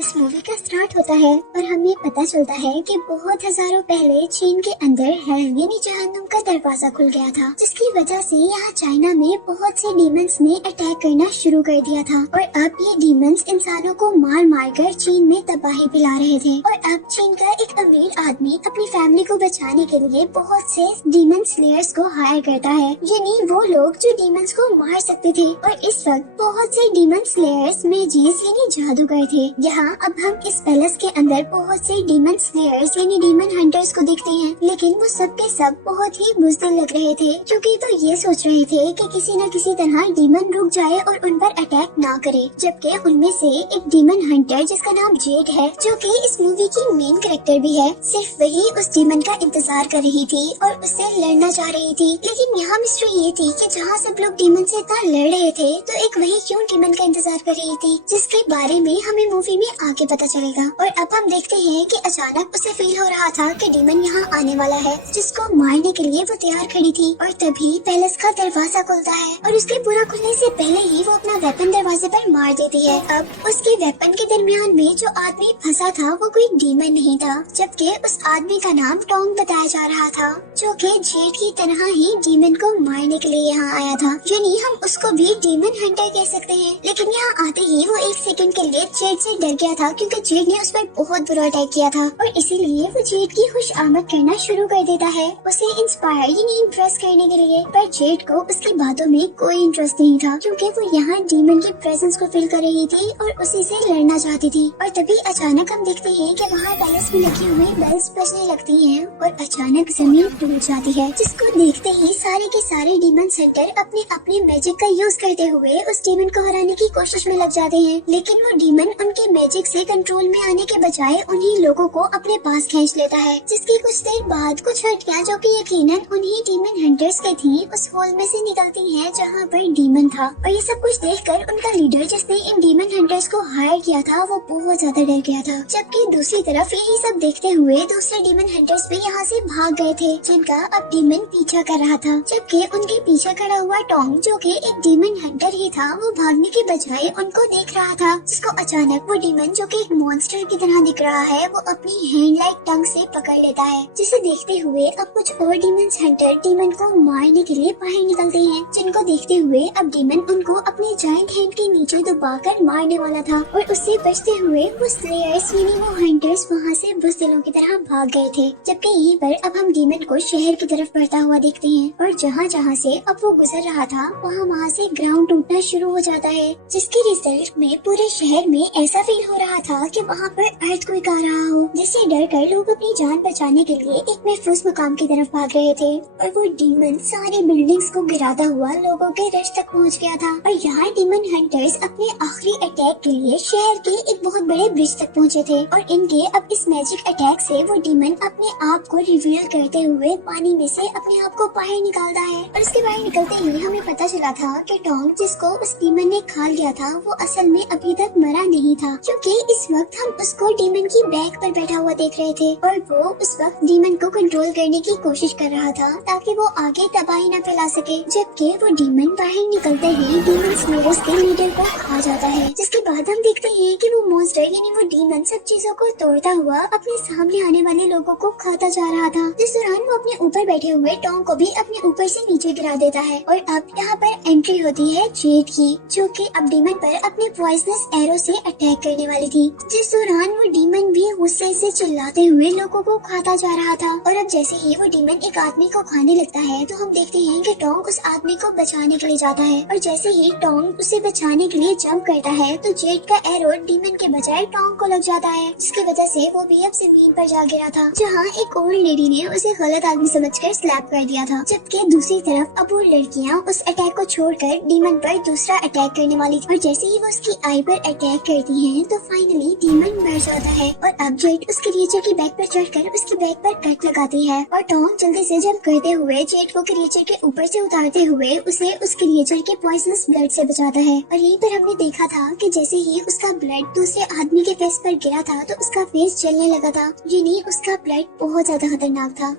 इस मूवी का स्टार्ट होता है और हमें पता चलता है कि बहुत हजारों पहले चीन के अंदर हेल यानी जहन्नुम का दरवाजा खुल गया था, जिसकी वजह से यहाँ चाइना में बहुत से डीमंस ने अटैक करना शुरू कर दिया था। और अब ये डीमंस इंसानों को मार मार कर चीन में तबाही फैला रहे थे। और अब चीन का एक अमीर आदमी अपनी फैमिली को बचाने के लिए बहुत से डीमन स्लेयर्स को हायर करता है, यानी वो लोग जो डीमंस को मार सकते थे। और इस वक्त बहुत से डीमन स्लेयर्स मेजिस यानी जादूगर थे। यहाँ अब हम इस पैलेस के अंदर बहुत से डीमन स्लेयर्स यानी डीमन हंटर्स को देखते हैं, लेकिन वो सब के सब बहुत ही बुज़दिल लग रहे थे, क्योंकि तो ये सोच रहे थे कि किसी न किसी तरह डीमन रुक जाए और उन पर अटैक ना करे। जबकि उनमें से एक डीमन हंटर जिसका नाम जेड है, जो कि इस मूवी की मेन कैरेक्टर भी है, सिर्फ वही उस डीमन का इंतजार कर रही थी और उससे लड़ना चाह रही थी। लेकिन यहाँ मिस्ट्री ये थी कि जहाँ सब लोग डीमन से इतना लड़ रहे थे, तो एक वही क्यों डीमन का इंतजार कर रही थी, जिसके बारे में हमें मूवी में आगे पता चलेगा। और अब हम देखते हैं कि अचानक उसे फील हो रहा था कि डीमन यहाँ आने वाला है, जिसको मारने के लिए वो तैयार खड़ी थी। और तभी पैलेस का दरवाजा खुलता है और उसके पूरा खुलने से पहले ही वो अपना वेपन दरवाजे पर मार देती है। अब उसके वेपन के दरमियान में जो आदमी फंसा था वो कोई डीमन नहीं था, जबकि उस आदमी का नाम टोंग बताया जा रहा था, जो कि जेड की तरह ही डीमन को मारने के लिए यहाँ आया था। यानी हम उसको भी डीमन हंटर कह सकते हैं। लेकिन यहाँ आते ही वो एक सेकंड के लिए जेड से डर गया था, क्योंकि जेड ने उस पर बहुत बुरा अटैक किया था। और इसीलिए वो जेड की खुश आमद करना शुरू कर देता है, उसे इंस्पायर यानी इम्प्रेस करने के लिए। पर जेड को उसकी बातों में कोई इंटरेस्ट नहीं था, क्योंकि वो यहाँ डीमन की प्रेजेंस को फील कर रही थी और उसी से लड़ना चाहती थी। और तभी अचानक हम देखते हैं कि वहाँ पैलेस में लगी हुई बेल्स बजने लगती हैं और अचानक जमीन टूट जाती है, जिसको देखते ही सारे के सारे डीमन सेंटर अपने अपने मैजिक का यूज करते हुए उस डीमन को हराने की कोशिश में लग जाते हैं। लेकिन वो डीमन उनके मैजिक से कंट्रोल में आने के बजाय उन्हीं लोगों को अपने पास खींच लेता है, जिसकी कुछ देर बाद कुछ हड्डियां जो कि यकीनन उन्हीं डीमन हंटर्स के थी, उस होल में से निकलती हैं जहाँ पर डीमन था। और ये सब कुछ देखकर उनका लीडर जिसने इन डीमन हंटर्स को हायर किया था, वो बहुत ज्यादा डर गया था। जबकि दूसरी तरफ यही सब देखते हुए दूसरे डीमन हंटर्स भी यहाँ से भाग गए थे, जिनका अब डीमन पीछा कर रहा था। जबकि उनके पीछे खड़ा हुआ टोंग, जो कि एक डीमन हंटर ही था, वो भागने के बजाय उनको देख रहा था, जिसको अचानक वो डीमन जो कि एक मॉन्स्टर की तरह दिख रहा है, वो अपनी हैंड लाइक टंग से पकड़ लेता है। जिसे देखते हुए अब कुछ और डीमन हंटर डीमन को मारने के लिए बाहर निकलते हैं, जिनको देखते हुए अब डीमन उनको अपने जायंट हैंड के नीचे दबाकर मारने वाला था। और उससे बचते हुए वो स्लेयर्स यानी वो हंटर्स वहाँ से बुज़दिलों की तरह भाग गए थे। जबकि यहीं पर अब हम डीमन को शहर की तरफ बढ़ता हुआ देखते हैं, और जहाँ जहाँ से अब वो गुजर रहा था वहाँ से ग्राउंड टूटना शुरू हो जाता है, जिसके रिजल्ट में पूरे शहर में ऐसा फील हो रहा था कि वहाँ पर अर्थक्वेक आ रहा हो, जिससे डर कर लोग अपनी जान बचाने के लिए एक महफूज मुकाम की तरफ भाग रहे थे। और वो डीमन सारी बिल्डिंग्स को गिराता हुआ लोगों के रश तक पहुँच गया था। और यहाँ डीमन हंटर्स अपने आखिरी अटैक के लिए शहर के एक बहुत बड़े ब्रिज तक पहुँचे थे। और इनके अब इस मैजिक अटैक से वो डीमन अपने आप को रिवील करते हुए पानी में से अपने आप को बाहर निकालता है। और उसके बाहर निकलते ही हमें पता चला था कि टोंग जिसको उस डीमन ने खा लिया था, वो असल में अभी तक मरा नहीं था, क्योंकि इस वक्त हम उसको डीमन की बैक पर बैठा हुआ देख रहे थे। और वो उस वक्त डीमन को कंट्रोल करने की कोशिश कर रहा था, ताकि वो आगे तबाही न फैला सके। जबकि वो डीमन बाहर निकलते ही डीमन स्लेयर्स के लीडर को खा जाता है, जिसके बाद हम देखते हैं कि वो मॉन्स्टर यानी वो डीमन सब चीजों को तोड़ता हुआ अपने सामने आने वाले लोगों को खाता जा रहा था। जिस दौरान वो अपने ऊपर बैठे हुए टोंग को भी अपने ऊपर से नीचे गिरा देता है। और अब यहाँ पर एंट्री होती है जेड की, जो कि अब डीमन पर अपने पॉइजनस एरो से अटैक करने वाली थी। जिस दौरान वो डीमन भी गुस्से से चिल्लाते हुए लोगों को खाता जा रहा था। और अब जैसे ही वो डीमन एक आदमी को खाने लगता है, तो हम देखते हैं कि टोंग उस आदमी को बचाने के लिए जाता है। और जैसे ही टोंग उसे बचाने के लिए जंप करता है, तो जेड का एरो डीमन के बजाय टोंग को लग जाता है, जिसकी वजह से वो भी अब जमीन पर जा गिरा था, जहाँ एक ओल्ड लेडी ने उसे गलत आदमी समझकर स्लैप कर दिया था। जबकि दूसरी तरफ अब वो लड़कियाँ उस अटैक को छोड़कर डीमन पर दूसरा अटैक करने वाली थी। और जैसे ही वो उसकी आई पर अटैक करती हैं, तो फाइनली डीमन मर जाता है। और अब जेड उस क्रिएचर की बैक पर चढ़कर उसकी बैक पर कट लगाती है, और टोंग जल्दी से जंप करते हुए जेड को क्रिएचर के ऊपर से उतारते हुए उसे उस क्रिएचर के पॉइजनस ब्लड से बचाता है। और यहीं पर हमने देखा था कि जैसे ही उसका ब्लड दूसरे आदमी के फेस पर गिरा था, तो उसका फेस जलने लगा था, यानी उसका ब्लड बहुत ज्यादा खतरनाक था।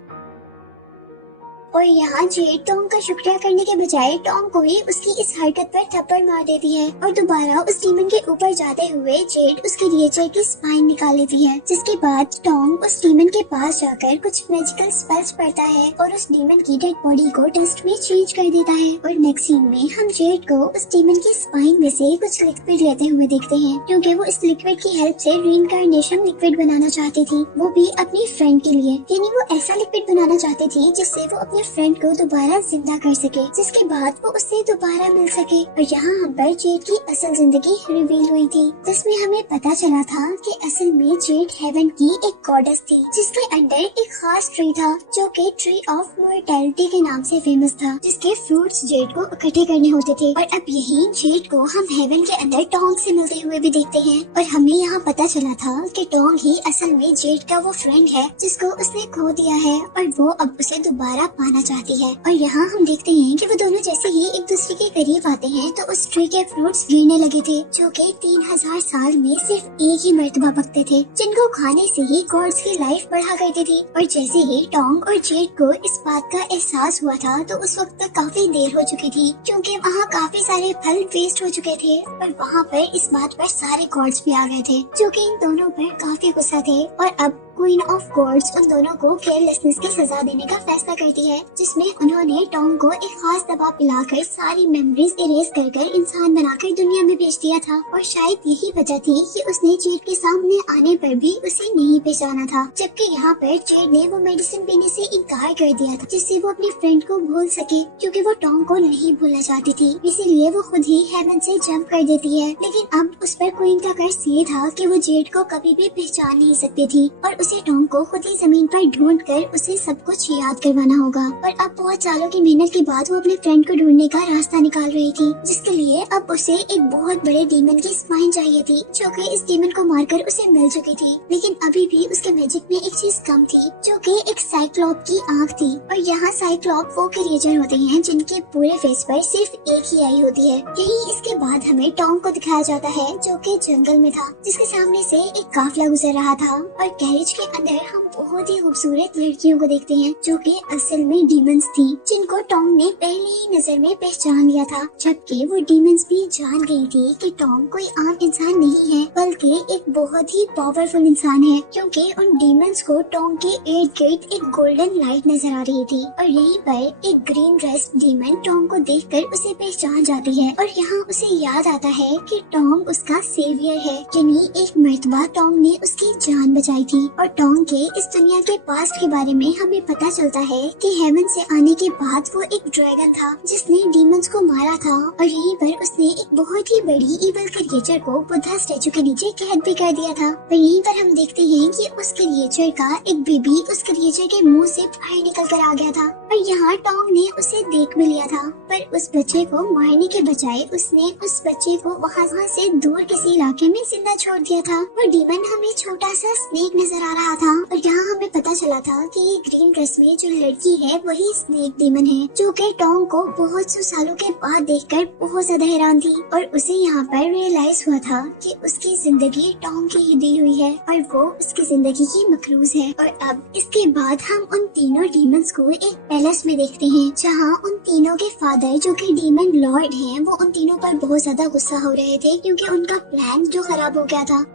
और यहाँ जेड टॉम का शुक्रिया करने के बजाय टॉम को ही उसकी इस हरकत पर थप्पड़ मार देती है और दोबारा उस डीमन के ऊपर जाते हुए जेड उस क्रिएचर की स्पाइन निकाल लेती है, जिसके बाद टॉम उस डीमन के पास जाकर कुछ मैजिकल स्पेल्स पढ़ता है और उस डीमन की डेड बॉडी को डस्ट में चेंज कर देता है। और नेक्स्ट सीन में हम जेड को उस डीमन की स्पाइन में से कुछ लिक्विड लेते हुए देखते हैं, क्योंकि वो इस लिक्विड की हेल्प से रीइंकार्नेशन लिक्विड बनाना चाहती थी, वो भी अपनी फ्रेंड के लिए। यानी वो ऐसा लिक्विड बनाना चाहती थी जिससे वो अपने फ्रेंड को दोबारा जिंदा कर सके, जिसके बाद वो उससे दोबारा मिल सके। और यहाँ हम पर जेड की असल जिंदगी रिवील हुई थी, जिसमें हमें पता चला था कि असल में जेड हेवन की एक गॉडेस थी, जिसके अंडर एक खास ट्री था जो कि ट्री ऑफ मॉर्टेलिटी के नाम से फेमस था, जिसके फ्रूट्स जेड को इकट्ठे करने होते थे। और अब यही जेड को हम हेवन के अंदर टोंग से मिलते हुए भी देखते हैं और हमें यहाँ पता चला था कि टोंग ही असल में जेड का वो फ्रेंड है जिसको उसने खो दिया है और वो अब उसे दोबारा पाना चाहती है। और यहाँ हम देखते हैं कि वो दोनों जैसे ही एक दूसरे के करीब आते हैं तो उस ट्री के फ्रूट्स गिरने लगे थे, जो कि 3000 साल में सिर्फ एक ही मर्तबा पकते थे, जिनको खाने से ही गॉड्स की लाइफ बढ़ा करती थी। और जैसे ही टोंग और जेड को इस बात का एहसास हुआ था तो उस वक्त तक काफी देर हो चुकी थी, क्योंकि वहाँ काफी सारे फल वेस्ट हो चुके थे और वहाँ पर इस बात पर सारे गॉड्स भी आ गए थे, जो कि इन दोनों पर काफी गुस्सा थे। और अब क्वीन ऑफ गॉड्स उन दोनों को केयरलेसनेस की सजा देने का फैसला करती है, जिसमें उन्होंने टोंग को एक खास दवा पिलाकर सारी मेमोरीज इरेज कर इंसान बनाकर दुनिया में भेज दिया था। और शायद यही वजह थी कि उसने जेड के सामने आने पर भी उसे नहीं पहचाना था, जबकि यहाँ पर जेड ने वो मेडिसिन पीने से इनकार कर दिया था जिससे वो अपनी फ्रेंड को भूल सके, क्योंकि वो टोंग को नहीं भूलना चाहती थी, इसीलिए वो खुद ही हेवन से जंप कर देती है। लेकिन अब उस पर क्वीन का कर्ज ये था कि वो जेड को कभी भी पहचान नहीं सकती थी और उसे टोंग को खुद ही जमीन पर ढूंढ कर उसे सब कुछ याद करवाना होगा। और अब बहुत सालों की मेहनत के बाद वो अपने फ्रेंड को ढूंढने का रास्ता निकाल रही थी, जिसके लिए अब उसे एक बहुत बड़े डीमन की स्पाइन चाहिए थी, जो कि इस डीमन को मारकर उसे मिल चुकी थी। लेकिन अभी भी उसके मैजिक में एक चीज कम थी, जो कि एक साइक्लॉप की आँख थी। और यहाँ साइक्लॉप वो क्रिएचर होते हैं जिनके पूरे फेस पर सिर्फ एक ही आई होती है। यही इसके बाद हमें टोंग को दिखाया जाता है, जो कि जंगल में था, जिसके सामने से एक काफिला गुजर रहा था और कैरेज के अंदर हम बहुत ही खूबसूरत लड़कियों को देखते हैं, जो कि असल में डीमंस थी, जिनको टोंग ने पहली ही नजर में पहचान लिया था। जबकि वो डीमंस भी जान गई थी कि टोंग कोई आम इंसान नहीं है, बल्कि एक बहुत ही पावरफुल इंसान है, क्योंकि उन डीमंस को टोंग के इर्द गिर्द एक गोल्डन लाइट नजर आ रही थी। और यहीं पर एक ग्रीन ड्रेस डीमन टोंग को देखकर उसे पहचान जाती है और यहाँ उसे याद आता है कि टोंग उसका सेवियर है, यानी एक मर्तबा टोंग ने उसकी जान बचाई थी। और टोंग के इस दुनिया के पास्ट के बारे में हमें पता चलता है कि हेवन से आने के बाद वो एक ड्रैगन था जिसने डीमंस को मारा था और यहीं पर उसने एक बहुत ही बड़ी इवल क्रिएचर को बुद्धा स्टैचू के नीचे कैद भी कर दिया था। और यहीं पर हम देखते हैं कि उस क्रिएचर का एक बेबी उस क्रिएचर के मुंह से बाहर निकल कर आ गया था और यहाँ टोंग ने उसे देख भी लिया था, पर उस बच्चे को मारने के बजाय उसने उस बच्चे को वहाँ से दूर किसी इलाके में जिंदा छोड़ दिया था। और डीमन हमें छोटा सा स्नेक नजर आ रहा था और यहाँ हमें पता चला था कि ये ग्रीन ड्रेस में जो लड़की है वही स्नेक डीमन है, जो कि टोंग को बहुत सौ सालों के बाद देखकर बहुत ज्यादा हैरान थी। और उसे यहाँ पर रियलाइज हुआ था कि उसकी जिंदगी टोंग की ही दी हुई है और वो उसकी जिंदगी की मकरूज है। और अब इसके बाद हम उन तीनों डीमंस को एक पैलेस में देखते हैं, जहाँ उन तीनों के फादर जो कि डीमन लॉर्ड हैं, वो उन तीनों पर बहुत ज्यादा गुस्सा हो रहे थे, क्योंकि उनका प्लान जो खराब हो गया था।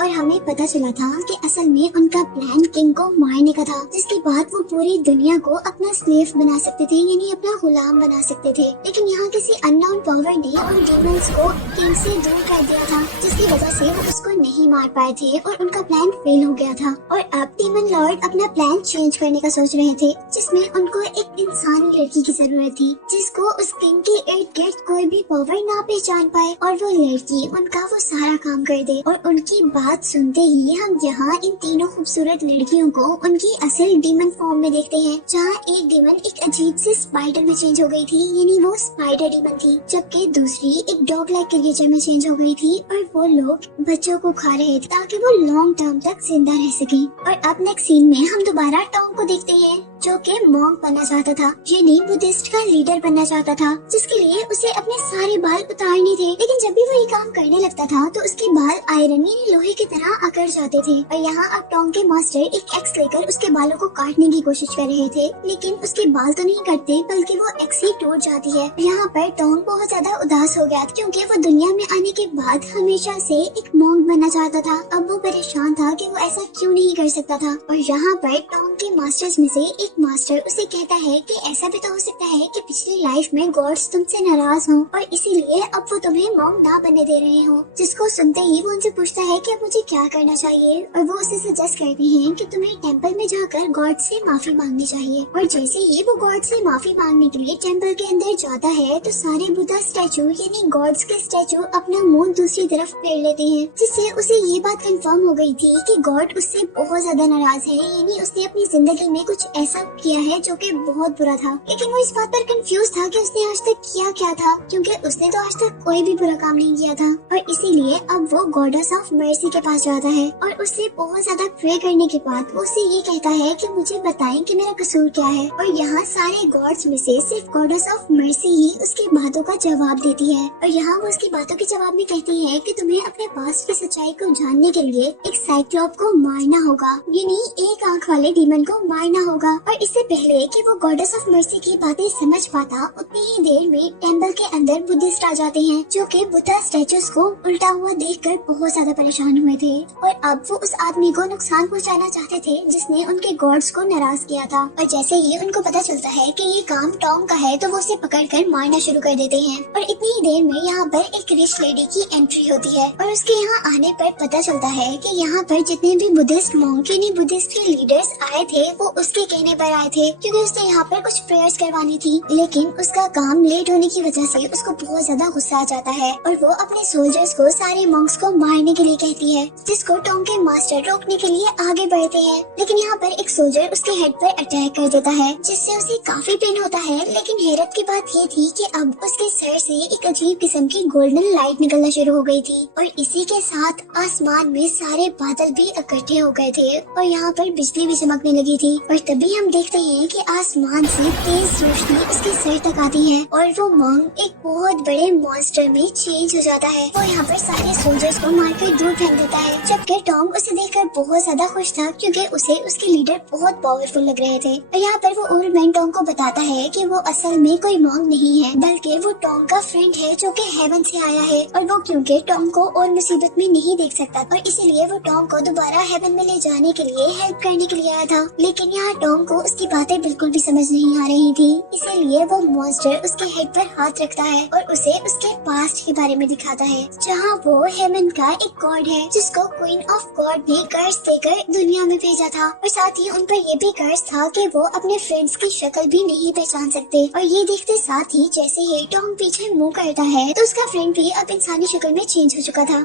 और हमें पता चला था कि असल में उनका प्लान किंग को मारने का था, जिसके बाद वो पूरी दुनिया को अपना स्लेव बना सकते थे, यानी अपना गुलाम बना सकते थे। लेकिन यहाँ किसी अननोन पावर ने उन डीमंस को किंग से दूर कर दिया था, जिसकी वजह से वो उसको नहीं मार पाए थे और उनका प्लान फेल हो गया था। और अब डीमन लॉर्ड अपना प्लान चेंज करने का सोच रहे थे, जिसमें उनको एक इंसानी लड़की की जरूरत थी, जिसको उस किंग के इर्द गिर्द कोई भी पावर ना पहचान पाए और वो लड़की उनका वो सारा काम कर दे। और उनकी बात सुनते ही हम यहाँ इन तीनों खूबसूरत लड़कियों को उनकी असल डीमन फॉर्म में देखते हैं, जहाँ एक डीमन एक अजीब से स्पाइडर में चेंज हो गई थी, यानी वो स्पाइडर डीमन थी, जबकि दूसरी एक डॉग लाइक क्रिएचर में चेंज हो गई थी और वो लोग बच्चों को खा रहे थे ताकि वो लॉन्ग टर्म तक जिंदा रह सके। और अब नेक्स्ट सीन में हम दोबारा टोंग को देखते हैं, जो कि मॉन्क बनना चाहता था, यानी बुद्धिस्ट का लीडर बनना चाहता था, जिसके लिए उसे अपने सारे बाल उतारने थे। लेकिन जब भी वो ये काम करने लगता था तो उसके बाल आयरन यानी लोहे की तरह अकड़ जाते थे। और यहाँ अब टोंग के मास्टर एक एक्स लेकर उसके बालों को काटने की कोशिश कर रहे थे, लेकिन उसके बाल तो नहीं कटते बल्कि वो एक्स ही टूट जाती है। यहाँ पर टोंग बहुत ज्यादा उदास हो गया क्योंकि वो दुनिया में आने के बाद हमेशा से एक मॉन्क बनना चाहता था। अब वो परेशान था कि वो ऐसा क्यों नहीं कर सकता था। और यहाँ पर टोंग के मास्टर्स में से एक मास्टर उसे कहता है कि ऐसा भी तो हो सकता है कि पिछली लाइफ में गॉड्स तुमसे नाराज हों और इसीलिए अब वो तुम्हें मॉन्क ना बनने दे रहे हो। जिसको सुनते ही वो उनसे पूछता है कि अब मुझे क्या करना चाहिए, और वो उसे सजेस्ट करते हैं कि तुम्हें टेंपल में जाकर गॉड से माफी मांगनी चाहिए। और जैसे ही वो गॉड से माफी मांगने के लिए टेंपल के अंदर जाता है तो सारे बुद्धा स्टैचू यानी गॉड्स के स्टैचू अपना मुंह दूसरी तरफ फेर लेते हैं, जिससे उसे ये बात कंफर्म हो गई थी कि गॉड उससे बहुत ज्यादा नाराज है, यानी उसने अपनी जिंदगी में कुछ ऐसा किया है जो कि बहुत बुरा था। लेकिन वो इस बात पर कंफ्यूज था कि उसने आज तक किया क्या था, क्योंकि उसने तो आज तक कोई भी बुरा काम नहीं किया था। और इसीलिए अब वो गॉडेस ऑफ मर्सी के पास जाता है और उससे बहुत ज्यादा प्रे करने के बाद वो उससे ये कहता है कि मुझे बताएं कि मेरा कसूर क्या है। और यहाँ सारे गॉड्स में से सिर्फ गॉडेस ऑफ मर्सी ही उसकी बातों का जवाब देती है। और यहाँ वो उसकी बातों के जवाब में कहती है कि तुम्हें अपने पास की सच्चाई को जानने के लिए एक साइक्लोप को मारना होगा, यानी एक आंख वाले डीमन को मारना होगा। और इससे पहले कि वो गॉडेस ऑफ मर्सी की बातें समझ पाता उतनी ही देर में टेंपल के अंदर बुद्धिस्ट आ जाते हैं, जो कि बुद्धा स्टैचूज को उल्टा हुआ देखकर बहुत ज्यादा परेशान हुए थे। और अब वो उस आदमी को नुकसान पहुंचाना चाहते थे जिसने उनके गॉड्स को नाराज किया था। और जैसे ही उनको पता चलता है कि ये काम टॉम का है तो वो उसे पकड़कर मारना शुरू कर देते हैं। और इतनी ही देर में यहाँ पर एक रिच लेडी की एंट्री होती है और उसके यहाँ आने पर पता चलता है कि यहाँ पर जितने भी बुद्धिस्ट मॉन्क यानी बुद्धिस्ट के लीडर्स आए थे वो उसके कहने पर आए थे, क्योंकि उसने यहाँ पर कुछ प्रेयर्स करवानी थी। लेकिन उसका काम लेट होने की वजह से उसको बहुत ज्यादा गुस्सा आ जाता है और वो अपने सोल्जर्स को सारे मॉन्क्स को मारने के लिए कहती है, जिसको टोंग के मास्टर रोकने के लिए आगे बढ़ते हैं। लेकिन यहाँ पर एक सोल्जर उसके हेड पर अटैक कर देता है, जिससे उसे काफी पेन होता है। लेकिन हैरत की बात ये थी कि अब उसके सर से एक अजीब किस्म की गोल्डन लाइट निकलना शुरू हो गई थी और इसी के साथ आसमान में सारे बादल भी इकट्ठे हो गए थे और यहाँ पर बिजली भी चमकने लगी थी। और तभी हम देखते हैं कि आसमान से तेज रोशनी उसके सर तक आती है और वो मॉन्क एक बहुत बड़े मॉन्स्टर में चेंज हो जाता है। वो यहाँ पर सारे सोल्जर्स को मारकर दूर फेंक देता है, जबकि टॉम उसे देखकर बहुत ज्यादा खुश था क्योंकि उसे उसके लीडर बहुत पावरफुल लग रहे थे। और यहाँ पर वो ओल्ड मैन टॉम को बताता है कि वो असल में कोई मॉन्क नहीं है बल्कि वो टॉम का फ्रेंड है जो कि हेवन से आया है। और वो क्योंकि टॉम को और मुसीबत में नहीं देख सकता और इसीलिए वो टॉम को दोबारा हेवन में ले जाने के लिए हेल्प करने के लिए आया था। लेकिन यहाँ टॉम को उसकी बातें बिल्कुल भी समझ नहीं आ रही थी, इसीलिए वो मॉन्स्टर उसके हेड पर हाथ रखता है और उसे उसके पास्ट के बारे में दिखाता है, जहाँ वो हेवन का एक गॉड है जिसको क्वीन ऑफ गॉड ने कर्ज देकर दुनिया में भेजा था। और साथ ही उन पर ये भी कर्ज था कि वो अपने फ्रेंड्स की शक्ल भी नहीं पहचान सकते। और ये देखते साथ ही जैसे ही टॉम पीछे मुंह करता है तो उसका फ्रेंड भी अब इंसानी शक्ल में चेंज हो चुका था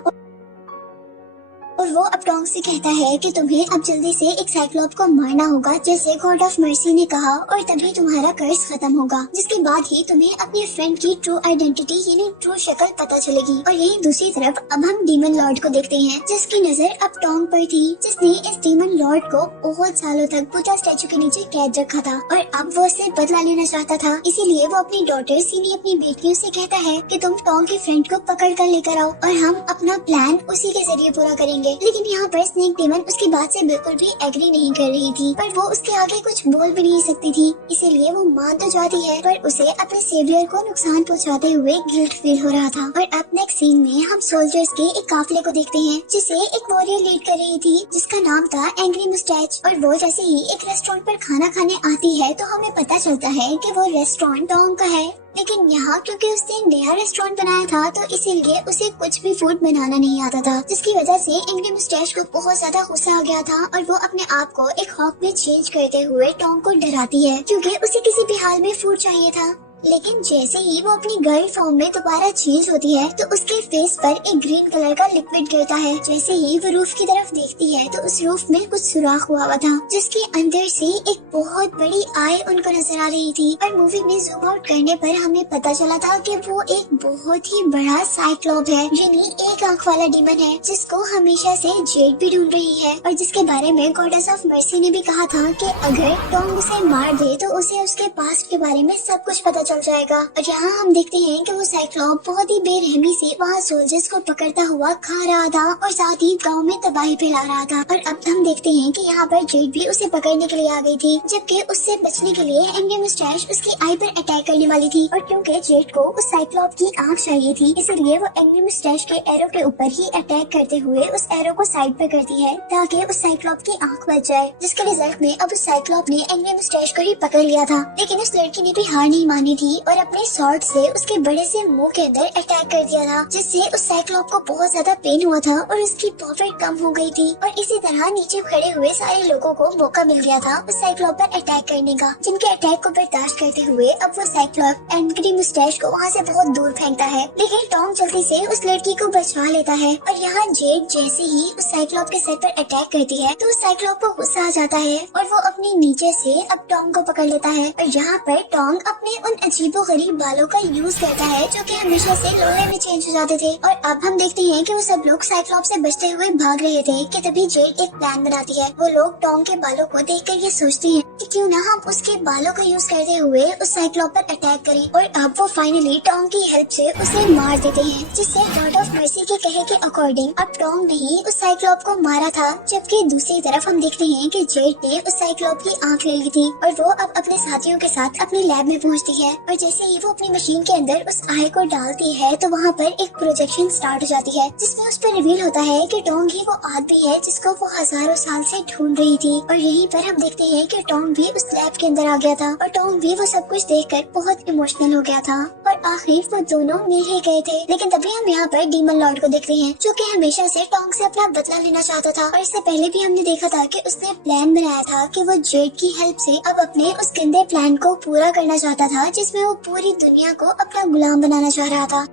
और वो अब टोंग से कहता है कि तुम्हें अब जल्दी से एक साइक्लोप को मारना होगा जैसे गॉड ऑफ मर्सी ने कहा, और तभी तुम्हारा कर्ज खत्म होगा, जिसके बाद ही तुम्हें अपने फ्रेंड की ट्रू आइडेंटिटी यानी ट्रू शक्ल पता चलेगी। और यही दूसरी तरफ अब हम डीमन लॉर्ड को देखते हैं, जिसकी नजर अब टोंग पर थी, जिसने इस डीमन लॉर्ड को बहुत सालों तक बुद्धा स्टैचू के नीचे कैद रखा था और अब वो उससे बदला लेना चाहता था। इसीलिए वो अपनी डॉटर्स यानी अपनी बेटियों से कहता है कि तुम टोंग के फ्रेंड को पकड़ कर लेकर आओ और हम अपना प्लान उसी के जरिए पूरा करेंगे। लेकिन यहाँ पर स्नेक डेमन उसकी बात से बिल्कुल भी एग्री नहीं कर रही थी, पर वो उसके आगे कुछ बोल भी नहीं सकती थी। इसीलिए वो मान तो जाती है, पर उसे अपने सेवियर को नुकसान पहुँचाते हुए गिल्ट फील हो रहा था। और अब नेक्स्ट सीन में हम सोल्जर्स के एक काफिले को देखते हैं, जिसे एक वॉरियर लीड कर रही थी, जिसका नाम था एंग्री मुस्टैच। और वो जैसे ही एक रेस्टोरेंट पर खाना खाने आती है तो हमें पता चलता है कि वो रेस्टोरेंट टोंग का है। लेकिन यहाँ क्योंकि उसने नया रेस्टोरेंट बनाया था तो इसीलिए उसे कुछ भी फूड बनाना नहीं आता था, जिसकी वजह से एंग्री मुस्टैच को बहुत ज्यादा गुस्सा आ गया था और वो अपने आप को एक हॉक में चेंज करते हुए टोंग को डराती है, क्योंकि उसे किसी भी हाल में फूड चाहिए था। लेकिन जैसे ही वो अपनी गर्ल फॉर्म में दोबारा चेंज होती है तो उसके फेस पर एक ग्रीन कलर का लिक्विड गिरता है। जैसे ही वो रूफ की तरफ देखती है तो उस रूफ में कुछ सुराख हुआ था जिसके अंदर से एक बहुत बड़ी आई उनको नजर आ रही थी। और मूवी में जूम आउट करने पर हमें पता चला था कि वो एक बहुत ही बड़ा साइक्लोप है, यानी एक आंख वाला डीमन है जिसको हमेशा से जेड भी ढूंढ रही है और जिसके बारे में गॉडेस ऑफ मर्सी ने भी कहा था कि अगर टॉम उसे मार दे तो उसे उसके पास्ट के बारे में सब कुछ पता चल जाएगा। और यहाँ हम देखते हैं कि वो साइक्लोप बहुत ही बेरहमी से वहाँ सोल्जर्स को पकड़ता हुआ खा रहा था और साथ ही गाँव में तबाही फैला रहा था। और अब हम देखते हैं कि यहाँ पर जेड भी उसे पकड़ने के लिए आ गई थी, जबकि उससे बचने के लिए एंग्री मुस्टैच उसकी आई पर अटैक करने वाली थी। और क्योंकि जेड को उस साइक्लोप की आंख चाहिए थी इसलिए वो एंग्री मुस्टैच के एरो के ऊपर ही अटैक करते हुए उस एरो को साइड पर करती है ताकि उस साइक्लोप की आंख बच जाए, जिसके रिजल्ट में अब उस साइक्लोप ने एंग्री मुस्टैच को ही पकड़ लिया था। लेकिन उस लड़की ने भी हार नहीं मानी थी और अपने स्वॉर्ड से उसके बड़े से मुंह के अंदर अटैक कर दिया था, जिससे उस साइक्लोप को बहुत ज्यादा पेन हुआ था और उसकी पावर कम हो गई थी। और इसी तरह नीचे खड़े हुए सारे लोगों को मौका मिल गया था उस साइक्लोप पर अटैक करने का, जिनके अटैक को बर्दाश्त करते हुए अब वो साइक्लोप एंग्री मुस्टैच को वहाँ से बहुत दूर फेंकता है। लेकिन टॉम जल्दी से उस लड़की को बचा लेता है और यहाँ जेड जैसे ही उस साइक्लोप के सर पर अटैक करती है तो उस साइक्लोप को गुस्सा आ जाता है और वो अपने नीचे से अब टॉम को पकड़ लेता है। और यहाँ पर टॉम अपने उन अजीबोगरीब बालों का यूज करता है जो कि हमेशा से लोहे में चेंज हो जाते थे। और अब हम देखते हैं कि वो सब लोग साइक्लोप से बचते हुए भाग रहे थे कि तभी जेड एक प्लान बनाती है। वो लोग टॉम के बालों को देखकर ये सोचते हैं कि क्यों ना हम उसके बालों का यूज करते हुए उस साइक्लोप पर अटैक करें। और अब वो फाइनली टॉम की हेल्प से उसे मार देते हैं, जिससे गॉड ऑफ मर्सी के कहे के अकॉर्डिंग अब टॉम ने ही उस साइक्लोप को मारा था। जबकि दूसरी तरफ हम देखते हैं कि जेड ने उस साइक्लोप की आंख ले ली थी और वो अब अपने साथियों के साथ अपने लैब में पहुंचती है। और जैसे ही वो अपनी मशीन के अंदर उस आई को डालती है तो वहाँ पर एक प्रोजेक्शन स्टार्ट हो जाती है, जिसमें उस पर रिवील होता है कि टॉम ही वो आदमी है जिसको वो हजारों साल से ढूंढ रही थी। और यहीं पर हम देखते हैं कि टॉम भी उस लैब के अंदर आ गया था और टॉम भी वो सब कुछ देखकर बहुत इमोशनल हो गया था और आखिर वो दोनों मिल ही गए थे। लेकिन तभी हम यहाँ पर डीमन लॉर्ड को देखते हैं जो कि हमेशा से टॉम से अपना बदला लेना चाहता था। और इससे पहले भी हमने देखा था कि उसने प्लान बनाया था कि वो जेड की हेल्प से अब अपने उस गंदे प्लान को पूरा करना चाहता था, जिसमें वो पूरी दुनिया को अपना गुलाम बनाना चाह रहा था।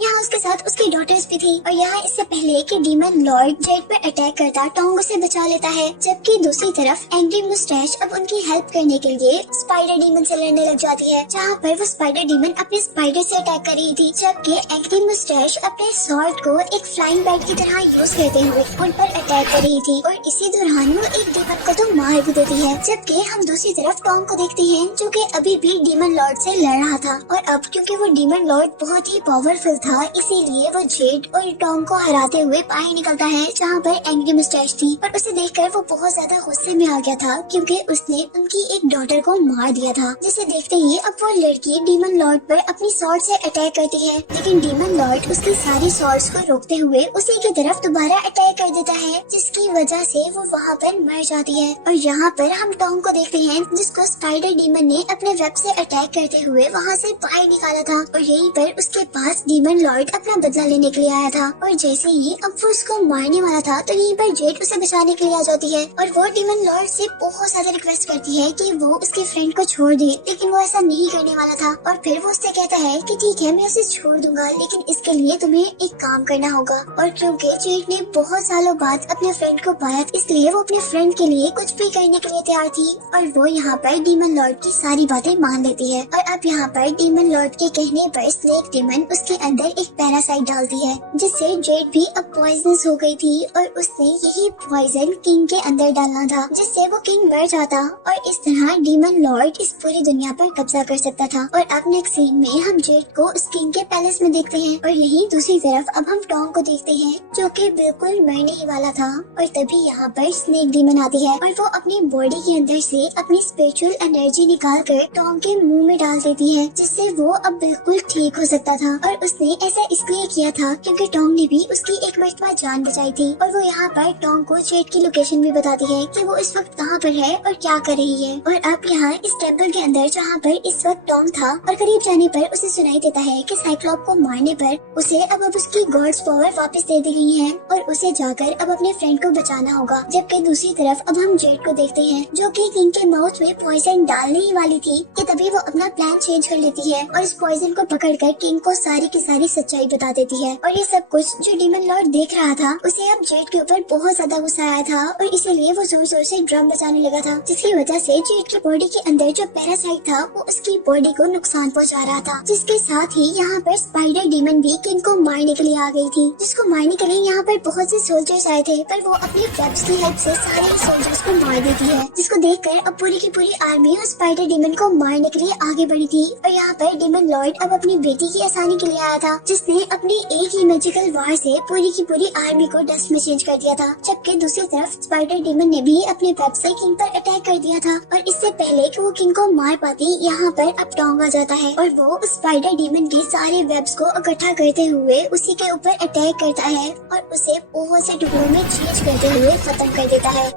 यहाँ उसके साथ उसकी डॉटर्स भी थी। और यहाँ इससे पहले कि डीमन लॉर्ड जेड पर अटैक करता टोंग उसे बचा लेता है, जबकि दूसरी तरफ एंग्री मुस्टैच अब उनकी हेल्प करने के लिए स्पाइडर डीमन से लड़ने लग जाती है, जहाँ पर वो स्पाइडर डीमन अपने स्पाइडर से अटैक कर रही थी, जबकि एंग्री मुस्टैच अपने स्वॉर्ड को एक फ्लाइंग बैट की तरह यूज करते हुए उन पर अटैक कर रही थी। और इसी दौरान वो एक डीमन को तो मार भी देती है। जबकि हम दूसरी तरफ टोंग को देखते हैं जो कि अभी भी डीमन लॉर्ड से लड़ रहा था। और अब क्योंकि वो डीमन लॉर्ड बहुत ही पावरफुल था इसीलिए वो जेड और टॉम को हराते हुए बाहर निकलता है जहाँ पर एंग्री मुस्टैच थी। और उसे देखकर वो बहुत ज्यादा गुस्से में आ गया था क्योंकि उसने उनकी एक डॉटर को मार दिया था, जिसे देखते ही अब वो लड़की डीमन लॉर्ड पर अपनी स्वॉर्ड से अटैक करती है। लेकिन डीमन लॉर्ड उसकी सारी स्वॉर्ड्स को रोकते हुए उसी की तरफ दोबारा अटैक कर देता है, जिसकी वजह से वो वहाँ पर मर जाती है। और यहाँ पर हम टॉम को देखते हैं जिसको स्पाइडर डीमन ने अपने वेब से अटैक करते हुए वहाँ से बाहर निकाला था। और यहीं पर उसके पास डीमन लॉर्ड अपना बदला लेने के लिए आया था। और जैसे ही अब वो उसको मारने वाला था तो यहीं पर जेड उसे बचाने के लिए आ जाती है और वो डीमन लॉर्ड से बहुत ज्यादा रिक्वेस्ट करती है कि वो उसके फ्रेंड को छोड़ दे, लेकिन वो ऐसा नहीं करने वाला था। और फिर वो उससे कहता है कि ठीक है मैं उसे छोड़ दूंगा, लेकिन इसके लिए तुम्हें एक काम करना होगा। और क्योंकि जेड ने बहुत सालों बाद अपने फ्रेंड को पाया इसलिए वो अपने फ्रेंड के लिए कुछ भी करने के लिए तैयार थी। और वो यहाँ पर डीमन लॉर्ड की सारी बातें मान लेती है। और अब यहाँ पर डीमन लॉर्ड के कहने पर स्नेक डीमन उसके अंदर एक पैरासाइट डालती है, जिससे जेड भी अब पॉइजनस हो गई थी और उसने यही पॉइजन किंग के अंदर डालना था, जिससे वो किंग मर जाता और इस तरह डीमन लॉर्ड इस पूरी दुनिया पर कब्जा कर सकता था। और अब नेक्स्ट सीन में हम जेड को उस किंग के पैलेस में देखते हैं और यही दूसरी तरफ अब हम टॉम को देखते हैं जो कि बिल्कुल मरने ही वाला था। और तभी यहाँ पर स्नेक डीमन आती है और वो अपनी बॉडी के अंदर से अपनी स्पिरिचुअल एनर्जी निकाल कर टॉम के मुंह में डाल देती है, जिससे वो अब बिल्कुल ठीक हो सकता था। और उसने ऐसा इसलिए किया था क्योंकि टॉम ने भी उसकी एक एक मर्तबा जान बचाई थी और वो यहाँ पर टॉम को जेड की लोकेशन भी बताती है कि वो इस वक्त कहाँ पर है और क्या कर रही है। और अब यहाँ इस टेम्पल के अंदर जहाँ पर इस वक्त टॉम था और करीब जाने पर उसे सुनाई देता है कि साइक्लोप को मारने पर उसे अब उसकी गॉड्स पावर वापस दे दी गई है और उसे जाकर अब अपने फ्रेंड को बचाना होगा। जबकि दूसरी तरफ अब हम जेड को देखते हैं जो कि किंग के माउथ में पॉइजन डालने ही वाली थी कि तभी वो अपना प्लान चेंज कर लेती है और इस पॉइजन को पकड़कर किंग को सारी की सारी सच्चाई बता देती है। और ये सब कुछ जो डीमन लॉर्ड देख रहा था उसे अब जेड के ऊपर बहुत ज्यादा गुस्सा आया था और इसीलिए वो जोर जोर से ड्रम बजाने लगा था, जिसकी वजह से जेड की बॉडी के अंदर जो पैरासाइट था वो उसकी बॉडी को नुकसान पहुंचा रहा था। जिसके साथ ही यहाँ पर स्पाइडर डीमन भी किंग को मारने के लिए आ गई थी, जिसको मारने के लिए यहाँ पर बहुत से सोल्जर्स आए थे पर वो अपनी वेब्स की हेल्प से सारे सोल्जर्स को मार देती है, जिसको देखकर अब पूरी की पूरी आर्मी उस स्पाइडर डीमन को मारने के लिए आगे बढ़ी थी। और यहाँ पर डीमन लॉर्ड अब अपनी बेटी की आसानी के लिए आया था, जिसने अपनी एक ही मैजिकल वार से पूरी की पूरी आर्मी को डस्ट में चेंज कर दिया था। जबकि दूसरी तरफ स्पाइडर डीमन ने भी अपने वेब से किंग पर अटैक कर दिया था और इससे पहले कि वो किंग को मार पाती यहाँ पर अब टॉन्ग आ जाता है और वो स्पाइडर डीमन के सारे वेब्स को इकट्ठा करते हुए उसी के ऊपर अटैक करता है और उसे बहुत से टुकड़ों में चेंज करते हुए खत्म कर देता है।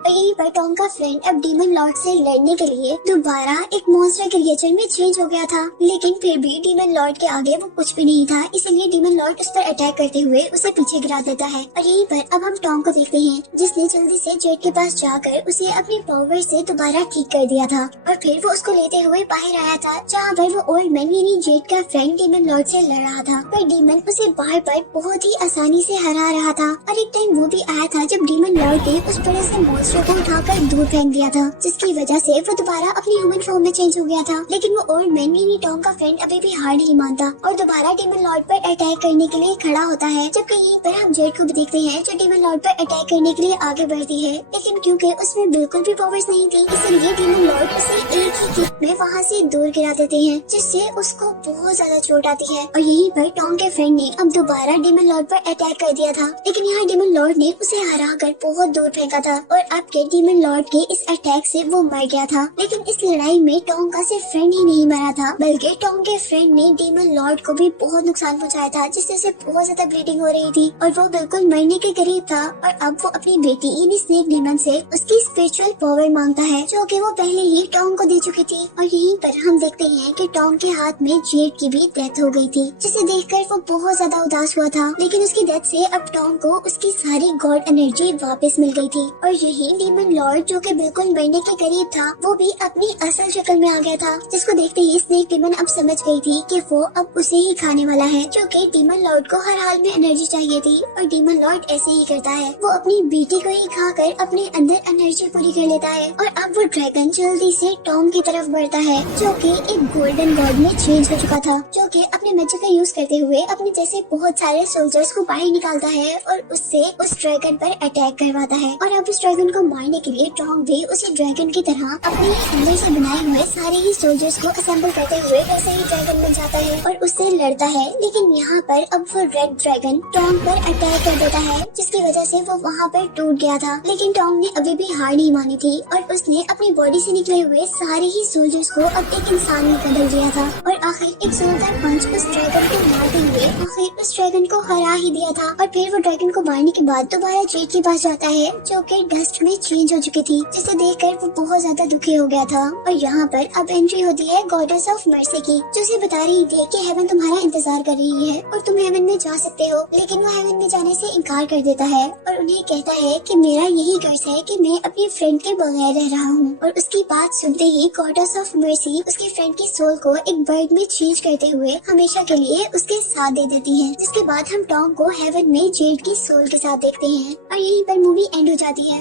और यहीं पर टॉम का फ्रेंड अब डीमन लॉर्ड से लड़ने के लिए दोबारा एक मॉन्स्टर क्रिएचर में चेंज हो गया था, लेकिन फिर भी डीमन लॉर्ड के आगे वो कुछ भी नहीं था, इसलिए डीमन लॉर्ड उस पर अटैक करते हुए उसे पीछे गिरा देता है। और यहीं पर अब हम टॉम को देखते हैं जिसने जल्दी से जेड के पास जाकर उसे अपनी पावर से दोबारा ठीक कर दिया था और फिर वो उसको लेते हुए बाहर आया था, जहाँ पर वो ओल्ड मैन यानी जेड का फ्रेंड डीमन लॉर्ड से लड़ रहा था। पर डीमन उसे बार बार बहुत ही आसानी से हरा रहा था और एक टाइम वो भी आया था जब डीमन लॉर्ड ने उस बड़े से मॉन्स्टर को उठाकर दूर फेंक दिया था, जिसकी वजह से वो दोबारा अपनी ह्यूमन फॉर्म में चेंज हो गया था। लेकिन वो ओल्ड मैन यानी टॉम का फ्रेंड अभी भी हार नहीं मानता और दोबारा डीमन लॉर्ड पर अटैक करने के लिए खड़ा होता है। जबकि यहीं पर हम जेड को भी देखते हैं जो डीमन लॉर्ड पर अटैक करने के लिए आगे बढ़ती है, लेकिन क्योंकि उसमें बिल्कुल भी पावर्स नहीं थी इसलिए डीमन लॉर्ड उसे एक ही किक में वहाँ से दूर गिरा देते हैं, जिससे उसको बहुत ज्यादा चोट आती है। और यहीं पर टॉम के फ्रेंड ने अब दोबारा डीमन लॉर्ड पर अटैक कर दिया था, लेकिन यहाँ डीमन लॉर्ड ने उसे हरा कर बहुत दूर फेंका था और अब के डीमन लॉर्ड के इस अटैक से वो मर गया था। लेकिन इस लड़ाई में टॉम का सिर्फ फ्रेंड ही नहीं मरा था, बल्कि टॉम के फ्रेंड ने डीमन लॉर्ड को भी बहुत नुकसान पहुंचाया था, जिससे उसे बहुत ज्यादा ब्लीडिंग हो रही थी और वो बिल्कुल मरने के करीब था। और अब वो अपनी बेटी यानी स्नेक डीमन से उसकी स्पिरिचुअल पावर मांगता है, जो कि वो पहले ही टॉम को दे चुकी थी। और यहीं पर हम देखते हैं कि टॉम के हाथ में जेड की भी डेथ हो गई थी, जिसे देखकर वो बहुत ज्यादा उदास हुआ था। लेकिन उसकी डेथ से अब टॉम को उसकी सारी गॉड एनर्जी वापस मिल गई थी और यही डीमन लॉर्ड जो कि बिल्कुल मरने के करीब था वो भी अपनी असल शक्ल में आ गया था, जिसको देखते ही स्नेक डीमन अब समझ गई थी कि वो अब उसे ही खाने वाला है, जो कि डीमन लॉर्ड को हर हाल में एनर्जी चाहिए थी। और डीमन लॉर्ड ऐसे ही करता है, वो अपनी बेटी को ही खाकर अपने अंदर एनर्जी पूरी कर लेता है। और अब वो ड्रैगन जल्दी से टॉम की तरफ बढ़ता है, जो कि एक गोल्डन गॉड में चेंज हो चुका था, जो कि अपने मैजिक का यूज करते हुए अपने जैसे बहुत सारे सोल्जर्स को बाहर निकालता है और उससे उस ड्रैगन पर अटैक करवाता है। और अब उस ड्रैगन को मारने के लिए टॉम भी उसी ड्रैगन की तरह अपने अंदर से बनाए हुए सारे ही सोल्जर्स को असेंबल करते हुए वैसे ही ड्रैगन बन जाता है और उससे लड़ता है। लेकिन यहाँ पर अब वो रेड ड्रैगन टॉम पर अटैक कर देता है, जिसकी वजह से वो वहाँ पर टूट गया था। लेकिन टॉम ने अभी भी हार नहीं मानी थी और उसने अपनी बॉडी से निकले हुए सारे ही सोल्जर्स को अब एक इंसान में बदल दिया था और आखिर एक जोरदार पंच उस ड्रैगन को मारते हुए आखिर उस ड्रैगन को हरा ही दिया था। और फिर वो ड्रैगन को मारने के बाद दोबारा जेड के पास जाता है, जो कि डस्ट में चेंज हो चुकी थी, जिसे देखकर वो बहुत ज्यादा दुखी हो गया था। और यहाँ पर अब एंट्री होती है गॉडेस ऑफ मर्सी की, जो उसे बता रही थी कि हेवन तुम्हारा इंतजार कर रही है और तुम हेवन में जा सकते हो। लेकिन वो हेवन में जाने से इनकार कर देता है और उन्हें कहता है कि मेरा यही कर्ज है कि मैं अपनी फ्रेंड के बगैर रह रहा हूँ। और उसकी बात सुनते ही गॉडेस ऑफ मर्सी उसके फ्रेंड की सोल को एक बर्ड में चेंज करते हुए हमेशा के लिए उसके साथ दे देती है, जिसके बाद हम टॉम को हेवन में जेड की सोल के साथ देखते हैं और यहीं पर मूवी एंड हो जाती है।